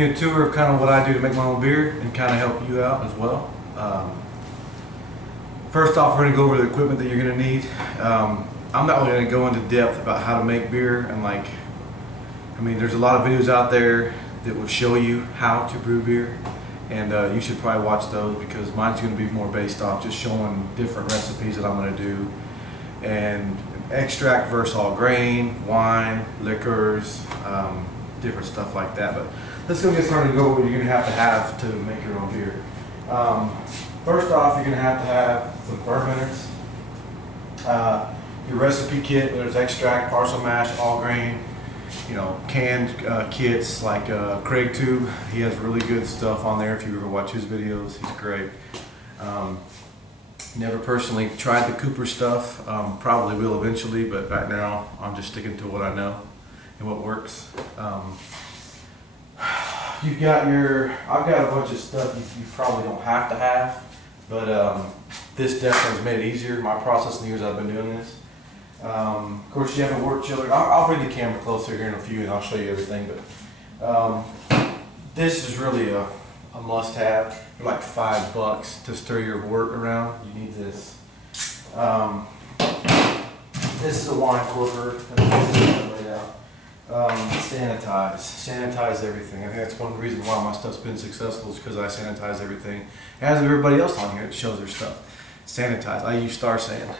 you a tour of kind of what I do to make my own beer and kind of help you out as well. First off, we're going to go over the equipment that you're going to need. I'm not really going to go into depth about how to make beer and there's a lot of videos out there that will show you how to brew beer, and you should probably watch those because mine's going to be more based off just showing different recipes that I'm going to do, and extract versus all grain, wine, liquors, different stuff like that. But let's go get started and go over what you're going to have to make your own beer. First off, you're going to have some fermenters, your recipe kit, whether it's extract, parcel mash, all grain, canned kits like Craig Tube. He has really good stuff on there if you ever watch his videos. He's great. Never personally tried the Cooper stuff. Probably will eventually, but right now I'm just sticking to what I know and what works. I've got a bunch of stuff you probably don't have to have, but this definitely has made it easier. My process in the years I've been doing this. Of course, you have a wort chiller. I'll bring the camera closer here in a few and I'll show you everything. But this is really a must-have. For like $5 to stir your wort around, you need this. This is a wine corker. Sanitize everything. I think that's one of the reasons why my stuff's been successful is because I sanitize everything. As everybody else on here that shows their stuff. Sanitize. I use Star San.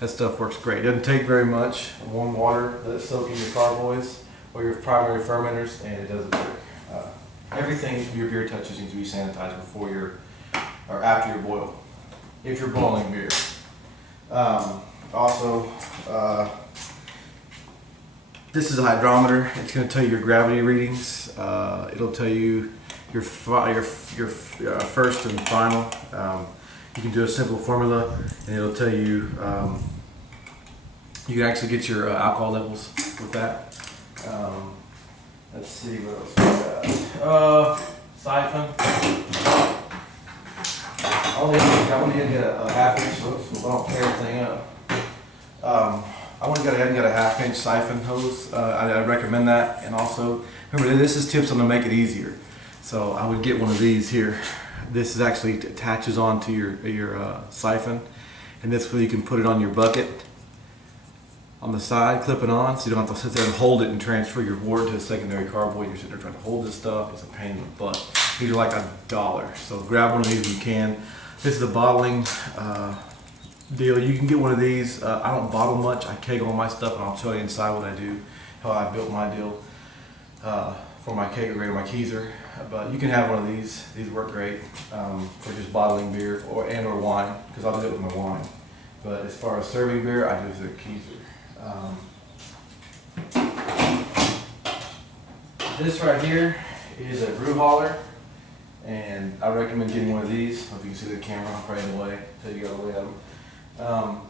That stuff works great. It doesn't take very much. Warm water, let it soak in your carboys or your primary fermenters, and it does the trick. Everything your beer touches needs to be sanitized before or after your boil, if you're boiling beer. This is a hydrometer. It's going to tell you your gravity readings. It'll tell you your first and final. You can do a simple formula, and it'll tell you. You can actually get your alcohol levels with that. Let's see what else we got. Siphon. I only had to get a half-inch, so I don't tear everything up. I went ahead and got a half-inch siphon hose. I recommend that, and also remember this is tips on to make it easier. So I would get one of these here. This is actually attaches onto your siphon, and this way you can put it on your bucket on the side, clip it on, so you don't have to sit there and hold it and transfer your wort to a secondary carboy. You're sitting there trying to hold this stuff. It's a pain in the butt. These are like $1, so grab one of these if you can. This is a bottling deal. You can get one of these. I don't bottle much. I keg all my stuff, and I'll show you inside what I do, how I built my deal for my kegerator, my keezer. But you can have one of these. These work great for just bottling beer or wine, because I'll do it with my wine. But as far as serving beer, I use their keezer. This right here is a brew hauler, and I recommend getting one of these. Hope you can see the camera. I'll probably away until you go away of them.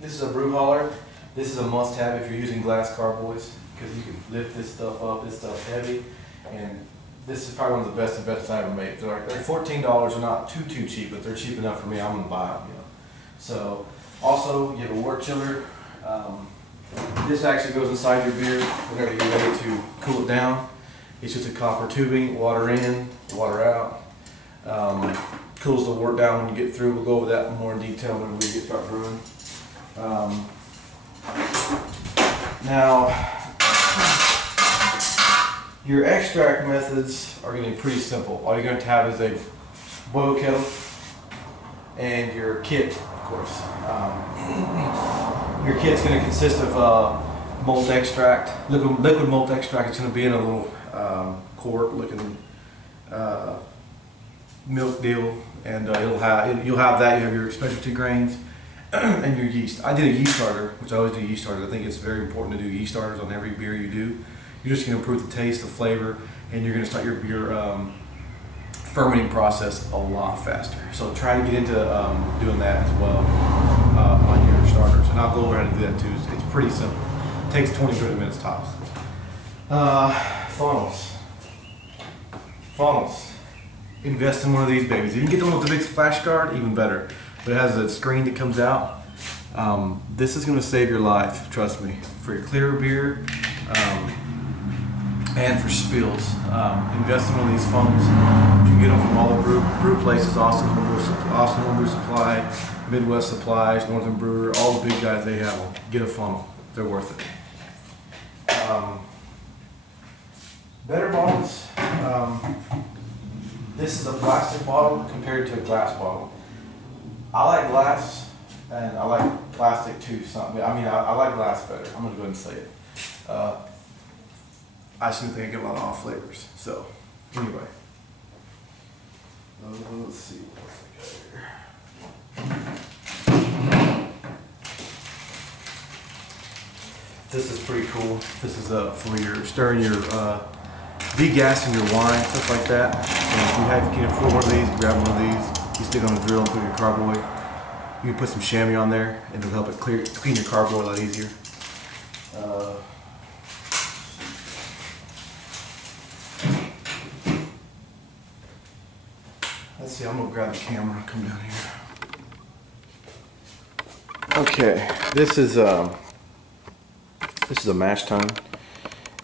This is a brew hauler. This is a must-have if you're using glass carboys, because you can lift this stuff up. This stuff's heavy, and this is probably one of the best investments I ever made. They're $14. They're not too cheap, but they're cheap enough for me. I'm gonna buy them. So also you have a wort chiller. This actually goes inside your beer whenever you're ready to cool it down. It's just a copper tubing, water in, water out. Cools the wort down when you get through. We'll go over that more in detail when we start brewing. Now, your extract methods are going to be pretty simple. All you're going to have is a boil kettle and your kit, of course. Your kit's going to consist of malt extract, liquid malt extract. It's going to be in a little quart looking milk deal, and you'll have that. You have your specialty grains and your yeast. I did a yeast starter, which I always do yeast starters. I think it's very important to do yeast starters on every beer you do. You're just going to improve the taste, the flavor, and you're going to start your fermenting process a lot faster. So try to get into doing that as well on your starters, and I'll go over how to do that too. It's pretty simple. It takes 20-30 minutes tops. Funnels. Invest in one of these babies. If you can get the one with the big splash guard, even better. But it has a screen that comes out. This is going to save your life, trust me. For your clearer beer, and for spills. Invest in one of these funnels. You can get them from all the brew places, Austin Homebrew Supply, Midwest Supplies, Northern Brewer, all the big guys, they have them. Get a funnel. They're worth it. Better bottles. This is a plastic bottle compared to a glass bottle. I like glass, and I like plastic too. I like glass better. I'm gonna go ahead and say it. I just think I get a lot of off flavors. So, anyway, let's see what else I got here. This is pretty cool. This is for your stirring your degassing your wine, stuff like that. And if you can afford one of these, grab one of these. You stick it on the drill and put it in your carboy. You can put some chamois on there, and it'll help it clean your carboy a lot easier. Let's see. I'm gonna grab the camera and come down here. Okay, this is a mash tun,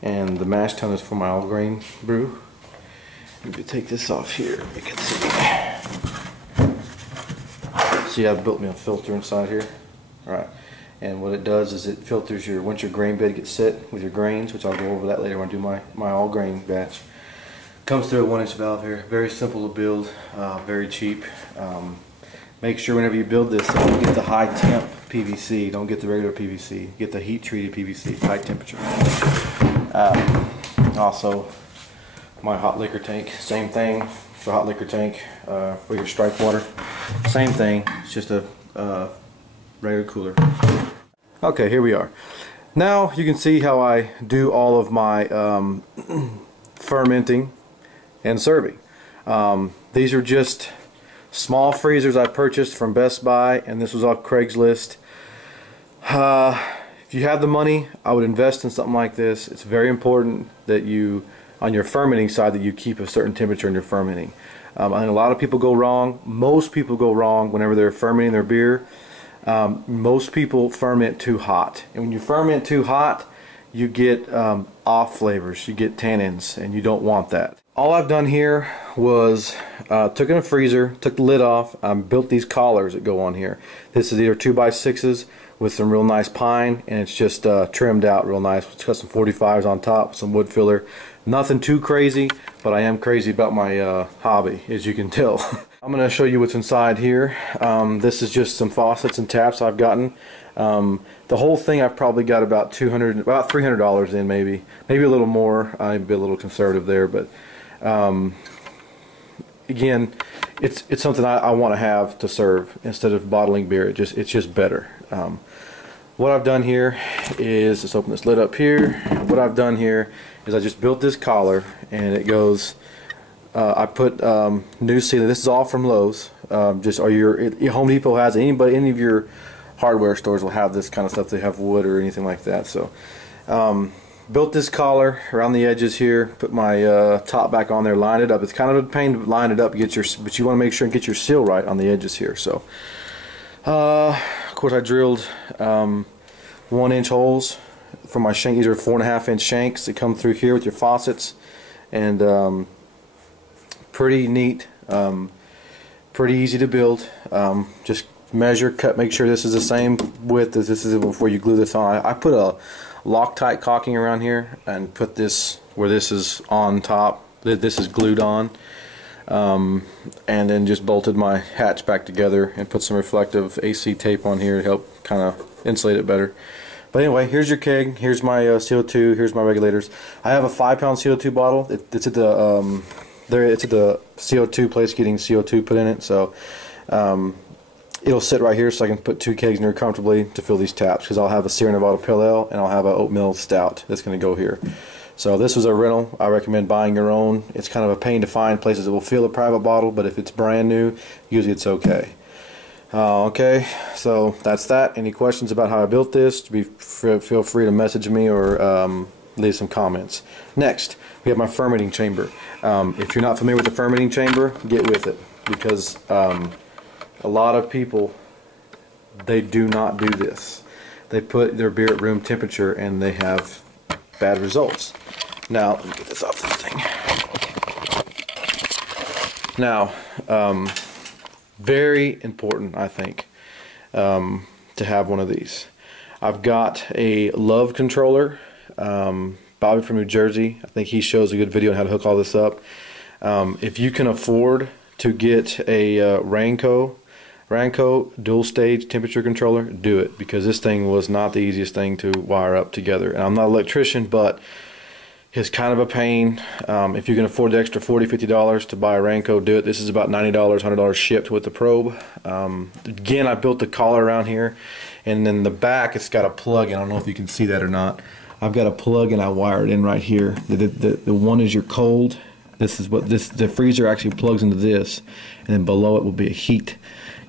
and the mash tun is for my all grain brew. If you take this off here, you can see I've built me a filter inside here. All right, and what it does is it filters once your grain bed gets set with your grains, which I'll go over that later when I do my all grain batch. Comes through a 1-inch valve here. Very simple to build, very cheap. Make sure whenever you build this, don't get the high temp PVC. Don't get the regular PVC. Get the heat treated PVC, high temperature. Also, my hot liquor tank, same thing. The hot liquor tank for your strike water, same thing. It's just a regular cooler. Okay, here we are. Now you can see how I do all of my fermenting and serving. These are just small freezers I purchased from Best Buy, and this was off Craigslist. If you have the money, I would invest in something like this. It's very important that you, on your fermenting side, that you keep a certain temperature in your fermenting. I think a lot of people go wrong. Most people go wrong whenever they're fermenting their beer. Most people ferment too hot, and when you ferment too hot, you get off flavors, you get tannins, and you don't want that. All I've done here was took in a freezer, took the lid off, built these collars that go on here. This is either 2x6s with some real nice pine, and it's just trimmed out real nice. It's got some 45s on top, some wood filler. Nothing too crazy, but I am crazy about my hobby, as you can tell. I'm going to show you what's inside here. This is just some faucets and taps I've gotten. The whole thing I've probably got about $300 in, maybe a little more. I'd be a little conservative there, but again, it's something I want to have to serve instead of bottling beer. It's just better. What I've done here is, let's open this lid up here. What I've done here is I just built this collar, and it goes. I put new sealing. This is all from Lowe's. Your Home Depot has any of your hardware stores will have this kind of stuff. They have wood or anything like that. So built this collar around the edges here. Put my top back on there. Lined it up. It's kind of a pain to line it up. But you want to make sure and get your seal right on the edges here. So of course I drilled 1-inch holes for my shank. These are 4.5-inch shanks that come through here with your faucets, and pretty neat, pretty easy to build. Just measure, cut, make sure this is the same width as this is before you glue this on. I put a Loctite caulking around here and put this where this is on top. This is glued on, and then just bolted my hatch back together and put some reflective AC tape on here to help kind of insulate it better. But anyway, here's your keg. Here's my CO2. Here's my regulators. I have a 5-pound CO2 bottle. It's at the it's at the CO2 place getting CO2 put in it. So it'll sit right here, so I can put 2 kegs in here comfortably to fill these taps. Because I'll have a Sierra Nevada Pale Ale and I'll have an oatmeal stout that's going to go here. So this was a rental. I recommend buying your own. It's kind of a pain to find places that will fill a private bottle, but if it's brand new, usually it's okay. Okay, so that's that. Any questions about how I built this, feel free to message me or leave some comments. Next, we have my fermenting chamber. If you're not familiar with the fermenting chamber, get with it, because a lot of people, they do not do this. They put their beer at room temperature and they have bad results. Now, let me get this off this thing. Now, very important, I think, to have one of these. I've got a Love controller. Bobby from New Jersey, I think he shows a good video on how to hook all this up. If you can afford to get a Ranco dual stage temperature controller, do it, because this thing was not the easiest thing to wire up together. And I'm not an electrician, but it's kind of a pain. If you can afford the extra $40, $50 to buy a Ranco, do it. This is about $90, $100 shipped with the probe. Again, I built the collar around here, and then the back it's got a plug in. I don't know if you can see that or not. I've got a plug and I wire it in right here. The one is your cold. This is what the freezer actually plugs into this, and then below it will be a heat.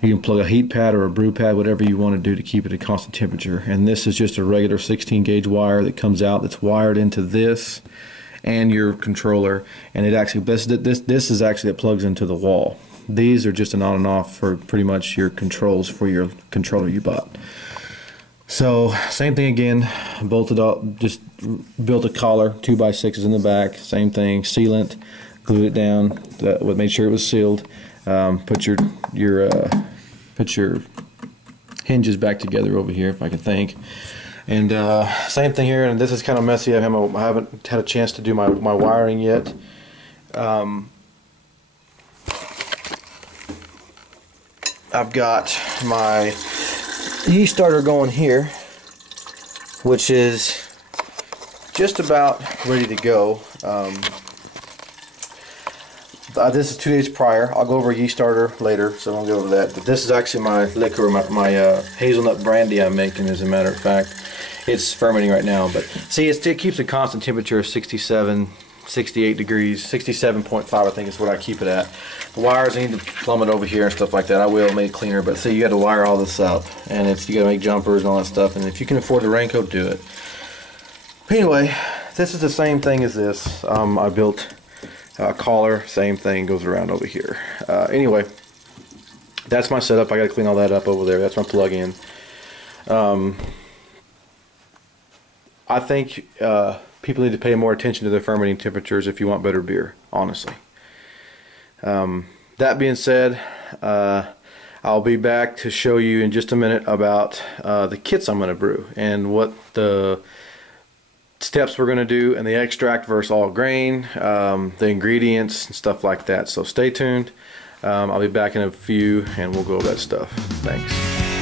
You can plug a heat pad or a brew pad, whatever you want to do to keep it at constant temperature. And this is just a regular 16 gauge wire that comes out that's wired into this and your controller. And it actually this is actually that plugs into the wall. These are just an on and off for pretty much your controls for your controller you bought. So same thing again, bolted up, just built a collar, 2x6s in the back, same thing, sealant, glued it down, made sure it was sealed. Put your hinges back together over here, if I can think. And same thing here, and this is kind of messy. I haven't had a chance to do my wiring yet. I've got my yeast starter going here, which is just about ready to go. This is 2 days prior. I'll go over yeast starter later, so I won't go over that. But this is actually my liquor, my hazelnut brandy I'm making, as a matter of fact. It's fermenting right now, but see, it keeps a constant temperature of 67, 68 degrees, 67.5 I think is what I keep it at. The wires, I need to plumb it over here and stuff like that. I will make it cleaner, but see, you got to wire all this up, and you got to make jumpers and all that stuff. And if you can afford the Ranco, do it. But anyway, this is the same thing as this. I built a collar, same thing goes around over here. Anyway, that's my setup. I got to clean all that up over there. That's my plug-in. I think people need to pay more attention to their fermenting temperatures if you want better beer, honestly. That being said, I'll be back to show you in just a minute about the kits I'm going to brew and what the steps we're going to do, and the extract versus all grain, the ingredients and stuff like that. So stay tuned. I'll be back in a few and we'll go over that stuff. Thanks.